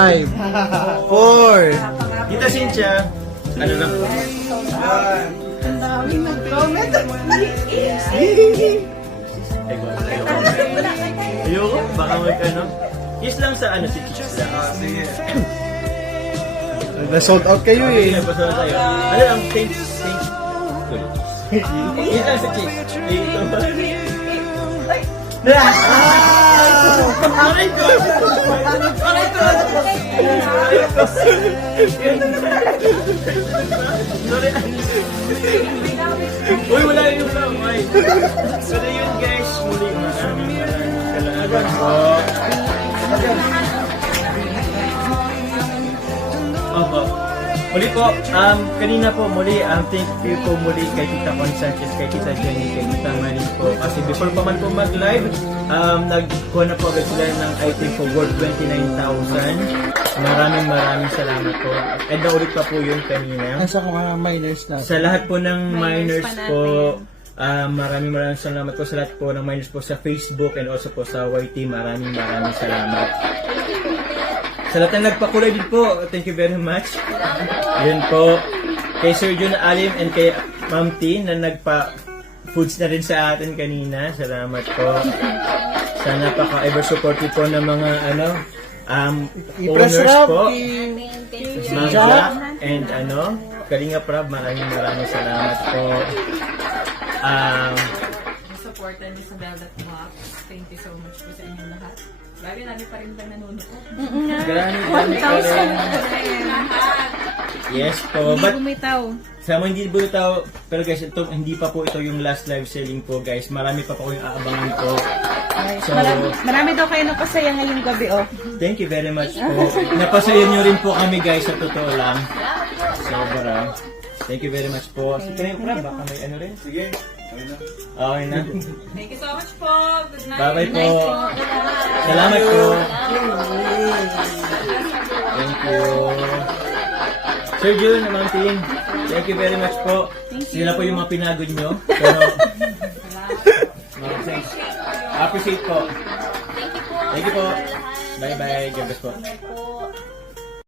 5, 4. Tita Cynthia, ano lang? Ang daming nag-comment. Ayoko, baka ano. Kiss lang sa ano, si Chicks lang. Sige. Na-sold out kayo eh. Nagpasama tayo. Ano lang, thanks. Cool. Kiss lang sa Chicks. Ito ba? Aray ko! Aray ko! Sorry. Uy, wala yung lamay. Pero yun guys, muli maraming salamat po. Opo. Muli po, kanina po muli, thank you po muli kay Tita Con Sanchez, kay Tita Jenny, kay Tita Marin po. Kasi before pa man po mag-live, nagkuha na po agad sila ng item po worth 29,000. Maraming salamat po. And naulit pa po yun kanina. Nasa mga minors na. Sa lahat po ng minors po, maraming salamat po sa lahat po ng minors po sa Facebook and also po sa YT. Maraming salamat. Sa lahat ng nagpakulay din po, thank you very much. Yan po. Kay Sir Jun Alim and kay Ma'am T na nagpa-foods na rin sa atin kanina. Salamat po. Sa napaka-ever supportive po ng mga owners po. Ma'am Jack and Kalinga Prab, maraming salamat po. Supportan niyo sa Velvet Box. Thank you so much po sa inyong lahat. Grabe, namin pa rin ba nanonood po? Grabe pa rin. Yes po. But, sa mga hindi bumitaw, pero guys, hindi pa po ito yung last live selling po guys. Marami pa po yung aabangan po. So, Marami daw kayo napasaya ngayong gabi, oh. thank you very much po. Napasaya nyo rin po kami guys, sa totoo lang. Sobra. Thank you very much po. Si Kalinga Prab, baka may ano rin? Sige. Okay na. Thank you so much po. Good night. Bye-bye po. Salamat po. Thank you. Sir Jun, Ma'am Ting, thank you very much po. Sila po yung mga pinagod nyo. Pero, appreciate po. Thank you po. Bye-bye. God bless po.